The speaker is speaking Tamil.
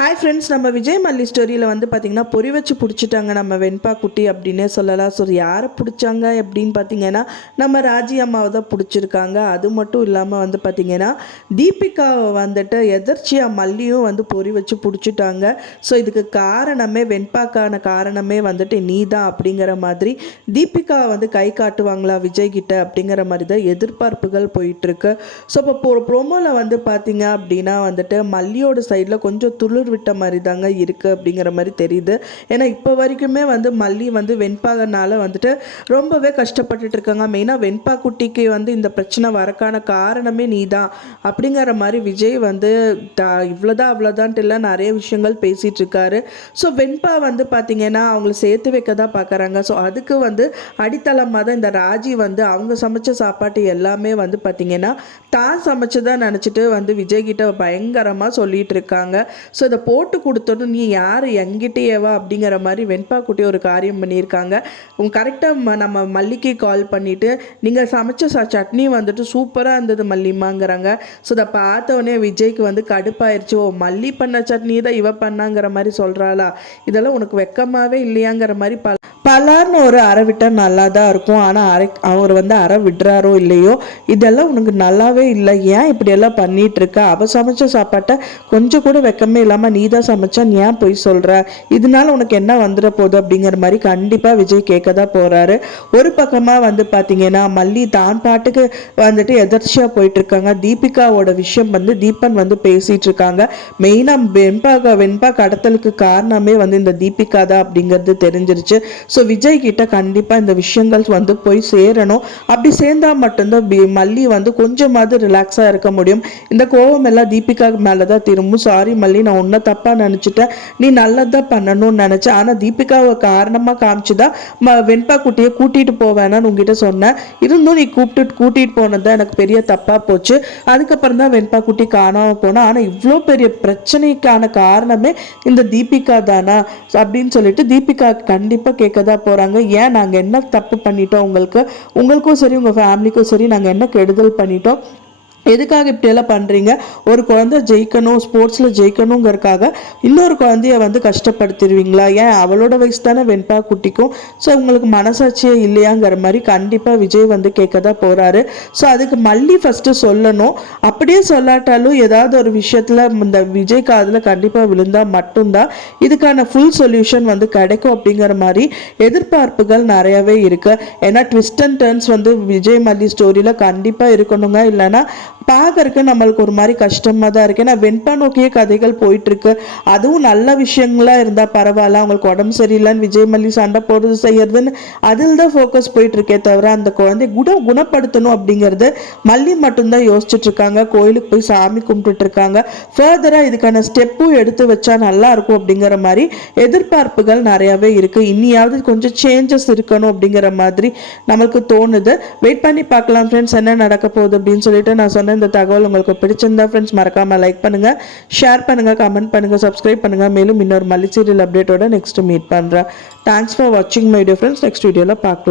ஹாய் ஃப்ரெண்ட்ஸ், நம்ம விஜய் மல்லி ஸ்டோரியில் வந்து பார்த்திங்கன்னா பொறி வச்சு பிடிச்சிட்டாங்க நம்ம வெண்பா குட்டி அப்படின்னே சொல்லலாம். ஸோ யாரை பிடிச்சாங்க அப்படின்னு பார்த்தீங்கன்னா நம்ம ராஜி அம்மாவை தான் பிடிச்சிருக்காங்க. அது மட்டும் இல்லாமல் வந்து பார்த்திங்கன்னா தீபிகாவை வந்துட்டு எதர்ச்சியாக மல்லியும் வந்து பொறி வச்சு பிடிச்சிட்டாங்க. ஸோ இதுக்கு காரணமே வெண்பாக்கான காரணமே வந்துட்டு நீ தான் அப்படிங்கிற மாதிரி தீபிகாவை வந்து கை காட்டுவாங்களா விஜய் கிட்ட அப்படிங்கிற மாதிரி தான் எதிர்பார்ப்புகள் போயிட்டுருக்கு. ஸோ இப்போ ப்ரோமோவில் வந்து பார்த்திங்க அப்படின்னா வந்துட்டு மல்லியோட சைடில் கொஞ்சம் துளிர் விட்ட மாதிரி தாங்க இருக்குது அப்படிங்கிற மாதிரி தெரியுது. ஏன்னா இப்போ வரைக்குமே வந்து மல்லி வந்து வெண்பாகனால வந்துட்டு ரொம்பவே கஷ்டப்பட்டுட்டு இருக்காங்க. மெயினாக வெண்பா குட்டிக்கு வந்து இந்த பிரச்சனை வரக்கான காரணமே நீ தான் அப்படிங்கிற மாதிரி விஜய் வந்து இவ்வளோதான் அவ்வளோதான்ட்டு இல்லை நிறைய விஷயங்கள் பேசிகிட்டு இருக்காரு. ஸோ வெண்பா வந்து பார்த்திங்கன்னா அவங்கள சேர்த்து வைக்க தான் பார்க்குறாங்க. ஸோ அதுக்கு வந்து அடித்தளமாக தான் இந்த ராஜி வந்து அவங்க சமைச்ச சாப்பாட்டு எல்லாமே வந்து பார்த்திங்கன்னா தான் சமைச்சதான் நினச்சிட்டு வந்து விஜய்கிட்ட பயங்கரமாக சொல்லிகிட்டு இருக்காங்க. ஸோ இதை போட்டு கொடுத்தோன்னு நீ யார் எங்கிட்டேவா அப்படிங்கிற மாதிரி வெண்பா குட்டி ஒரு காரியம் பண்ணியிருக்காங்க. கரெக்டாக நம்ம மல்லிக்கு கால் பண்ணிவிட்டு நீங்கள் சமைச்ச சட்னி வந்துட்டு சூப்பராக இருந்தது மல்லிமாங்கிறாங்க. ஸோ இதை பார்த்தோன்னே விஜய்க்கு வந்து கடுப்பாயிருச்சு. ஓ, மல்லி பண்ண சட்னி தான் இவ பண்ணாங்கிற மாதிரி சொல்கிறாளா, இதெல்லாம் உனக்கு வெக்கமாகவே இல்லையாங்கிற மாதிரி பலர்னு ஒரு அறை விட்டால் நல்லா தான் இருக்கும். ஆனால் அவர் வந்து அறை விடுறாரோ இல்லையோ இதெல்லாம் உனக்கு நல்லாவே இல்லை, ஏன் இப்படியெல்லாம் பண்ணிகிட்ருக்க, அவள் சமைச்ச சாப்பாட்டை கொஞ்சம் கூட வெக்கமே இல்லாமல் நீ தான் சமைச்சா நீ ஏன் போய் சொல்கிற, இதனால உனக்கு என்ன வந்துட போகுது அப்படிங்கிற மாதிரி கண்டிப்பாக விஜய் கேட்க தான் போகிறாரு. ஒரு பக்கமாக வந்து பார்த்தீங்கன்னா மல்லி தான் பாட்டுக்கு வந்துட்டு எதர்ச்சியாக போயிட்டுருக்காங்க. தீபிகாவோட விஷயம் வந்து தீபன் வந்து பேசிகிட்டு இருக்காங்க. மெயினாக வெண்பா கடத்தலுக்கு காரணமே வந்து இந்த தீபிகா தான் அப்படிங்கிறது தெரிஞ்சிருச்சு. ஸோ விஜய் கிட்ட கண்டிப்பாக இந்த விஷயங்கள் வந்து போய் சேரணும். அப்படி சேர்ந்தால் மட்டும்தான் மல்லி வந்து கொஞ்சமாவது ரிலாக்ஸாக இருக்க முடியும். இந்த கோவம் எல்லாம் தீபிகா மேலே தான் திரும்பும். சாரி மல்லி, நான் உன்னை தப்பாக நினச்சிட்டேன், நீ நல்லதாக பண்ணணும்னு நினச்சேன். ஆனால் தீபிகாவை காரணமாக காமிச்சு தான் வெண்பா குட்டியை கூட்டிகிட்டு போவேனான்னு உங்ககிட்ட சொன்னேன். இருந்தும் நீ கூட்டிகிட்டு போனது தான் எனக்கு பெரிய தப்பாக போச்சு. அதுக்கப்புறம் தான் வெண்பா குட்டி காணாமல் போனேன். ஆனால் இவ்வளோ பெரிய பிரச்சனைக்கான காரணமே இந்த தீபிகா தானா அப்படின்னு சொல்லிட்டு தீபிகா கண்டிப்பாக கேட்க தான் போகிறாங்க. ஏன் நாங்கள் என்ன தப்பு பண்ணிட்டோம், உங்களுக்கும் சரி உங்கள் ஃபேமிலிக்கும் சரி நாங்கள் என்ன கெடுதல் பண்ணிட்டோம், எதுக்காக இப்படியெல்லாம் பண்ணுறீங்க, ஒரு குழந்தை ஜெயிக்கணும் ஸ்போர்ட்ஸில் ஜெயிக்கணுங்கிறதுக்காக இன்னொரு குழந்தைய வந்து கஷ்டப்படுத்திடுவீங்களா, ஏன் அவளோட வயசு தானே வெண்பா குட்டிக்கும், ஸோ உங்களுக்கு மனசாட்சியே இல்லையாங்கிற மாதிரி கண்டிப்பாக விஜய் வந்து கேட்க தான் போகிறாரு. ஸோ அதுக்கு மல்லி ஃபஸ்ட்டு சொல்லணும். அப்படியே சொல்லாட்டாலும் ஏதாவது ஒரு விஷயத்தில் இந்த விஜய் காதில் கண்டிப்பாக விழுந்தால் மட்டும்தான் இதுக்கான ஃபுல் சொல்யூஷன் வந்து கிடைக்கும் அப்படிங்கிற மாதிரி எதிர்பார்ப்புகள் நிறையவே இருக்குது. ஏன்னா ட்விஸ்ட் அண்ட் டர்ன்ஸ் வந்து விஜய் மல்லி ஸ்டோரியில் கண்டிப்பாக இருக்கணுங்க. இல்லைன்னா பார்க்கறக்கு நம்மளுக்கு ஒரு மாதிரி கஷ்டமாக தான் இருக்குது. ஏன்னா வெண்பா நோக்கிய கதைகள் போயிட்டுருக்கு. அதுவும் நல்ல விஷயங்களாக இருந்தால் பரவாயில்ல, அவங்களுக்கு உடம்பு சரியில்லைன்னு விஜய் மல்லி சண்டை போடுறது செய்யறதுன்னு அதில் தான் ஃபோக்கஸ் போயிட்டுருக்கே தவிர அந்த குழந்தைய குணப்படுத்தணும் அப்படிங்கிறது மல்லி மட்டும்தான் யோசிச்சுட்டு இருக்காங்க. கோயிலுக்கு போய் சாமி கும்பிட்டுட்டு இருக்காங்க. ஃபர்தராக இதுக்கான ஸ்டெப்பும் எடுத்து வச்சா நல்லா இருக்கும் அப்படிங்கிற மாதிரி எதிர்பார்ப்புகள் நிறையாவே இருக்குது. இனியாவது கொஞ்சம் சேஞ்சஸ் இருக்கணும் அப்படிங்கிற மாதிரி நமக்கு தோணுது. வெயிட் பண்ணி பார்க்கலாம் ஃப்ரெண்ட்ஸ், என்ன நடக்க போகுது அப்படின்னு சொல்லிட்டு. நான் சொன்ன இந்த தகவல் உங்களுக்கு பிடிச்சிருந்தா ஃப்ரெண்ட்ஸ் மறக்காம லைக் பண்ணுங்க, ஷேர் பண்ணுங்க, கமெண்ட் பண்ணுங்க, சப்ஸ்கிரைப் பண்ணுங்க. மேலும் இன்னொரு மல்லி சீரியல் அப்டேட்டோட நெக்ஸ்ட் மீட் பண்றேன். தேங்க்ஸ் ஃபார் வாட்சிங் மை டியர் ஃப்ரெண்ட்ஸ். நெக்ஸ்ட் வீடியோல பார்க்கலாம்.